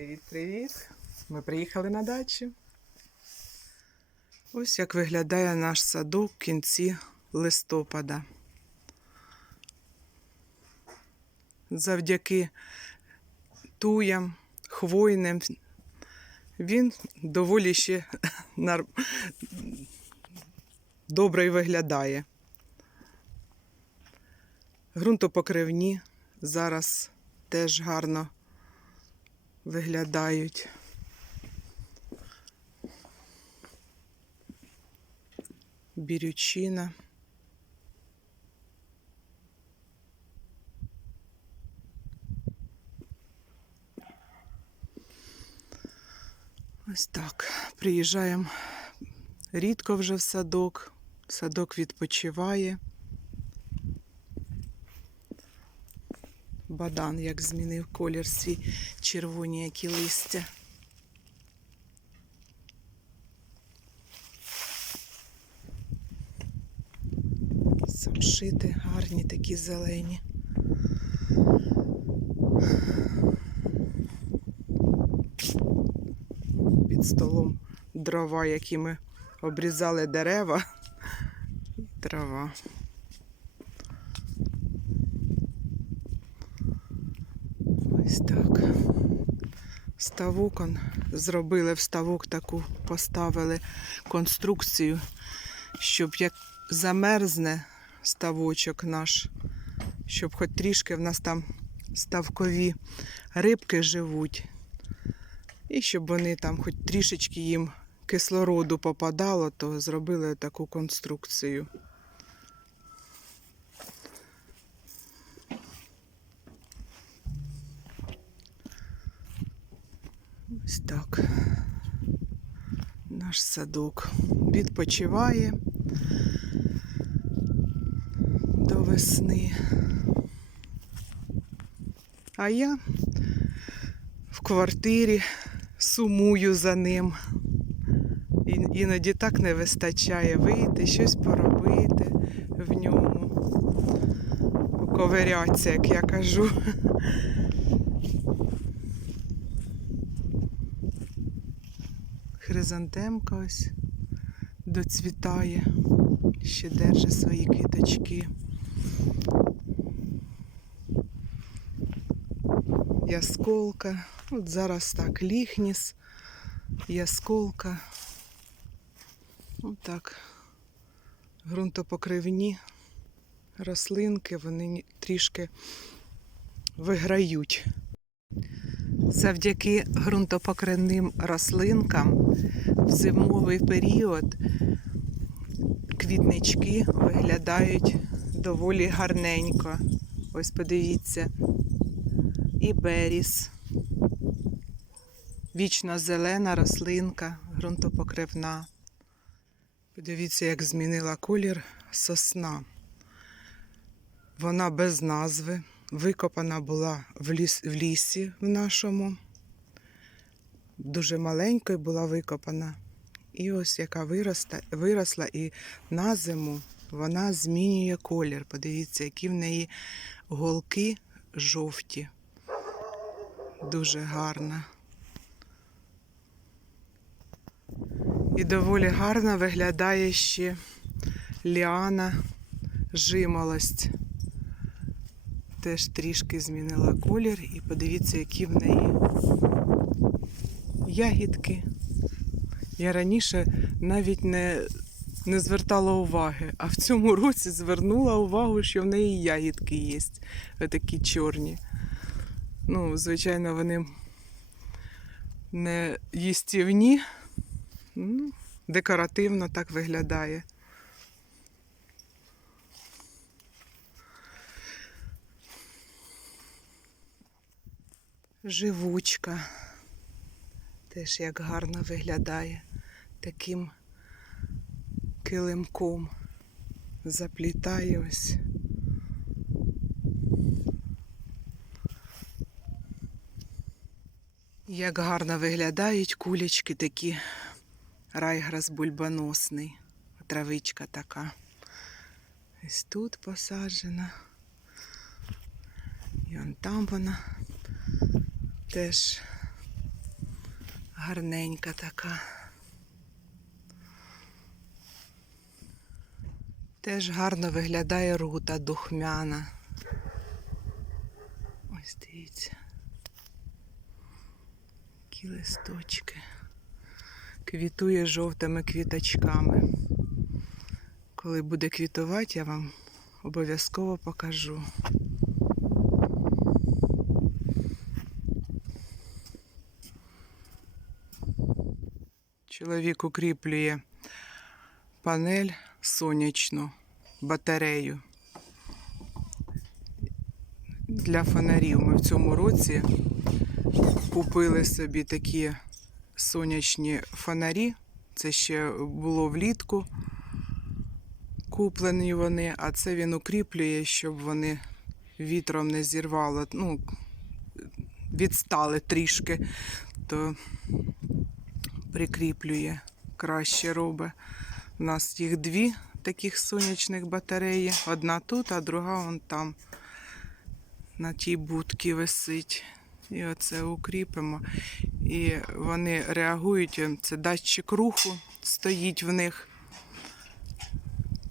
Привіт-привіт! Ми приїхали на дачу. Ось як виглядає наш садок в кінці листопада. Завдяки туям, хвойним, він доволі ще добре виглядає. Грунтопокривні зараз теж гарно виглядають. Бірючина. Ось так. Приїжджаємо рідко вже в садок. Садок відпочиває. Бадан як змінив колір свій червоні, які листя. Самшити гарні такі зелені. Під столом дрова, які ми обрізали дерева. І трава. Ось так. Ставок зробили в ставок таку, поставили конструкцію, щоб як замерзне ставочок наш, щоб хоч трішки в нас там ставкові рибки живуть. І щоб вони там хоч трішечки їм кислороду попадало, то зробили таку конструкцію. Ось так. Наш садок відпочиває до весни. А я в квартирі сумую за ним. Іноді так не вистачає вийти, щось поробити в ньому. Поковирятися, як я кажу. Хризантемка ось доцвітає, ще держить свої квіточки. Ясколка. От зараз так, ліхніс, ясколка. Отак. Грунтопокривні рослинки, вони трішки виграють. Завдяки ґрунтопокривним рослинкам в зимовий період квітнички виглядають доволі гарненько. Ось подивіться. І беріс. Вічно зелена рослинка, ґрунтопокривна. Подивіться, як змінила колір сосна. Вона без назви. Викопана була в, ліс, в лісі в нашому. Дуже маленькою була викопана. І ось яка виросла, виросла, і на зиму вона змінює колір. Подивіться, які в неї голки жовті. Дуже гарна. І доволі гарно виглядає ще ліана жимолость. Теж трішки змінила колір і подивіться, які в неї ягідки. Я раніше навіть не, не звертала уваги, а в цьому році звернула увагу, що в неї ягідки є. Такі чорні. Ну, звичайно, вони не їстівні. Ну, декоративно так виглядає. Живучка. Теж як гарно виглядає таким килимком. Заплітає ось. Як гарно виглядають кулечки такі. Райграс бульбоносний. Травичка така. Ось тут посаджена. І он там вона теж Гарненька така. Теж гарно виглядає рута духмяна. Ось дивіться. Які листочки. Квітує жовтими квіточками. Коли буде квітувати, я вам обов'язково покажу. Чоловік укріплює панель сонячну, батарею. Для фонарів ми в цьому році купили собі такі сонячні фонарі. Це ще було влітку. Куплені вони, а це він укріплює, щоб вони вітром не зірвало. Ну, відстали трішки, то прикріплює, краще робить. У нас їх дві таких сонячних батареї. Одна тут, а друга вон там на тій будці висить. І оце укріпимо. І вони реагують, це датчик руху стоїть в них.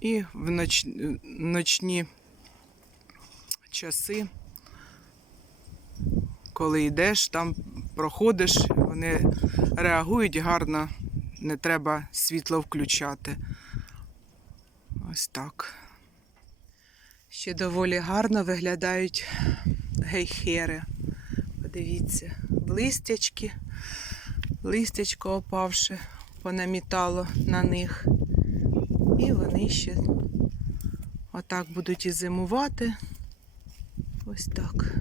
І в ноч... ночні часи, коли йдеш, там проходиш, вони реагують гарно, не треба світло включати. Ось так. Ще доволі гарно виглядають гейхери. Подивіться, листячки, листячко опавше, понамітало на них. І вони ще отак будуть і зимувати. Ось так.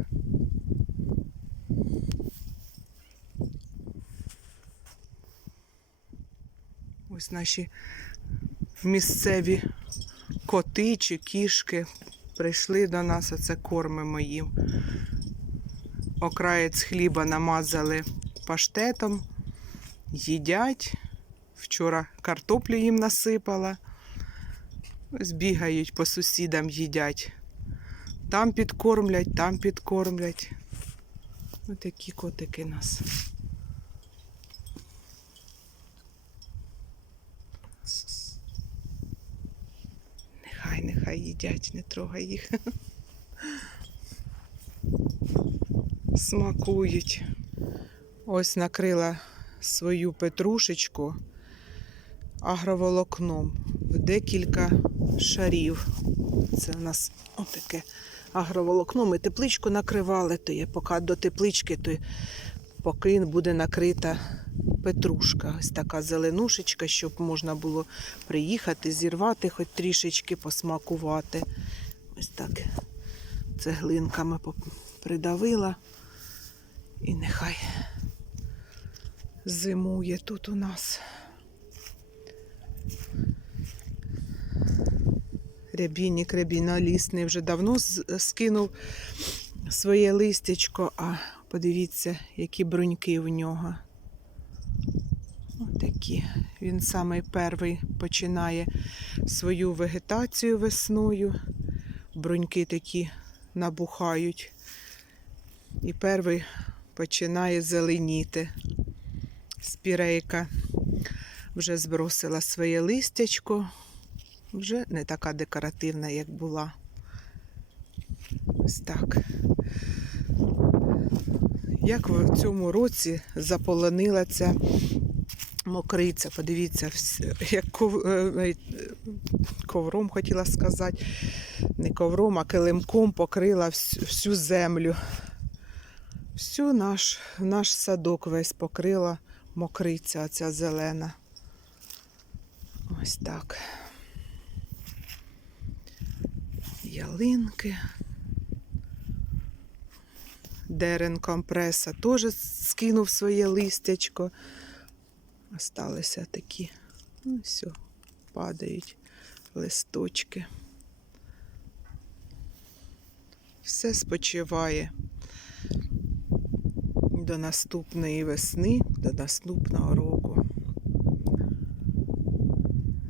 Ось наші місцеві коти чи кішки прийшли до нас, оце кормимо їм. Окраєць хліба намазали паштетом, їдять. Вчора картоплю їм насипала. Ось бігають по сусідам, їдять. Там підкормлять, там підкормлять. Ось такі котики нас. Нехай їдять, не трогай їх. Смакують. Ось накрила свою петрушечку агроволокном в декілька шарів. Це у нас отаке агроволокно. Ми тепличку накривали, то є поки до теплички, то поки буде накрита петрушка. Ось така зеленушечка, щоб можна було приїхати, зірвати, хоч трішечки посмакувати. Ось так цеглинками придавила. І нехай зимує тут у нас. Рябінник рябінолісний вже давно скинув своє листячко, а подивіться, які бруньки в нього. Отакі. Він самий перший починає свою вегетацію весною. Бруньки такі набухають. І перший починає зеленіти. Спірейка вже збросила своє листячко, вже не така декоративна, як була. Ось так. Як в цьому році заполонила ця мокриця. Подивіться, як е, е, ковром хотіла сказати. Не ковром, а килимком покрила всю землю. Всю наш, наш садок весь покрила мокриця, оця зелена. Ось так. Ялинки. Дерен компреса теж скинув своє листячко. Осталися такі. Ну, все, падають листочки. Все спочиває до наступної весни, до наступного року.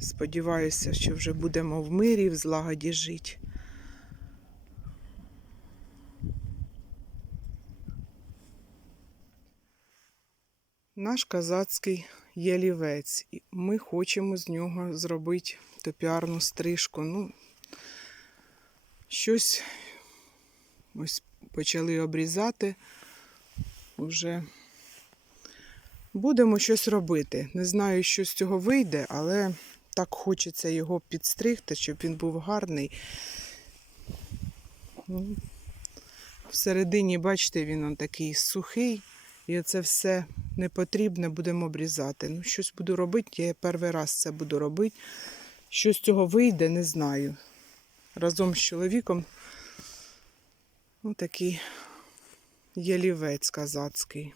Сподіваюся, що вже будемо в мирі, в злагоді жити. наш казацький ялівець. Ми хочемо з нього зробити топіарну стрижку. Ну, щось ось почали обрізати. Уже будемо щось робити. Не знаю, що з цього вийде, але так хочеться його підстригти, щоб він був гарний. Ну, Всередині, бачите, він такий сухий, і це все не потрібне, будемо обрізати. Ну, щось буду робити, я перший раз це буду робити. Що з цього вийде, не знаю. Разом з чоловіком ну, такий ялівець казацький.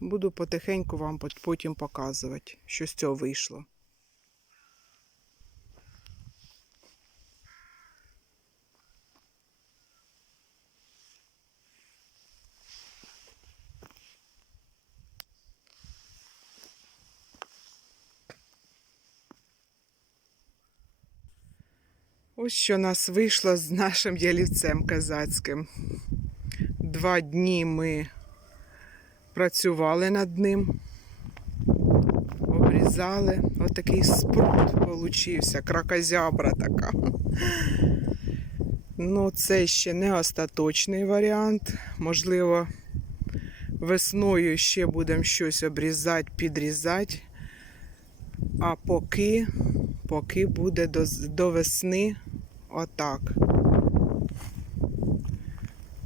Буду потихеньку вам потім показувати, що з цього вийшло. Ось що у нас вийшло з нашим ялівцем казацьким. Два дні ми працювали над ним, обрізали. Отакий спрут получився, кракозябра така. Ну, це ще не остаточний варіант. Можливо, весною ще будемо щось обрізати, підрізати. А поки, поки буде до, до весни отак.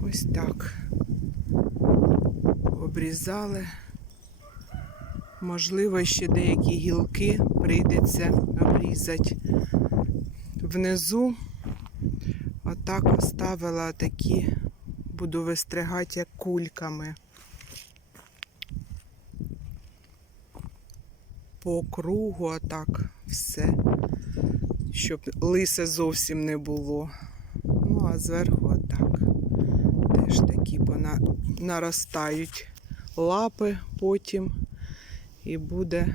Ось так. Обрізали. Можливо, ще деякі гілки прийдеться обрізати. Внизу отак оставила такі, буду вистригати як кульками. По кругу отак все, щоб лисе зовсім не було. Ну, а зверху отак. Теж такі пона... наростають лапи потім і буде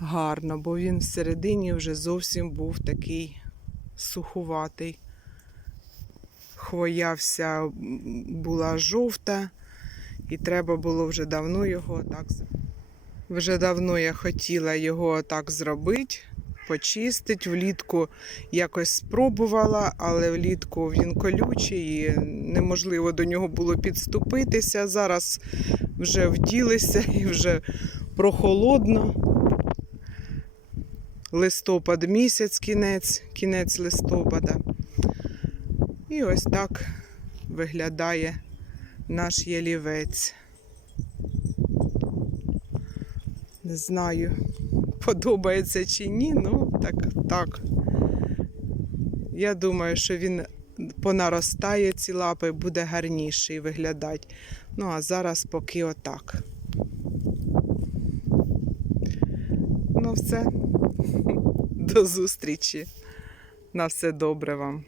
гарно, бо він всередині вже зовсім був такий сухуватий. Хвоя вся була жовта, і треба було вже давно його так вже давно я хотіла його так зробити, почистити. Влітку якось спробувала, але влітку він колючий і неможливо до нього було підступитися. Зараз вже вділися і вже прохолодно. Листопад місяць, кінець, кінець листопада. І ось так виглядає наш ялівець. Не знаю, подобається чи ні, ну так, так. Я думаю, що він понаростає ці лапи, буде гарніший виглядати. Ну, а зараз поки отак. Ну, все. До зустрічі. На все добре вам.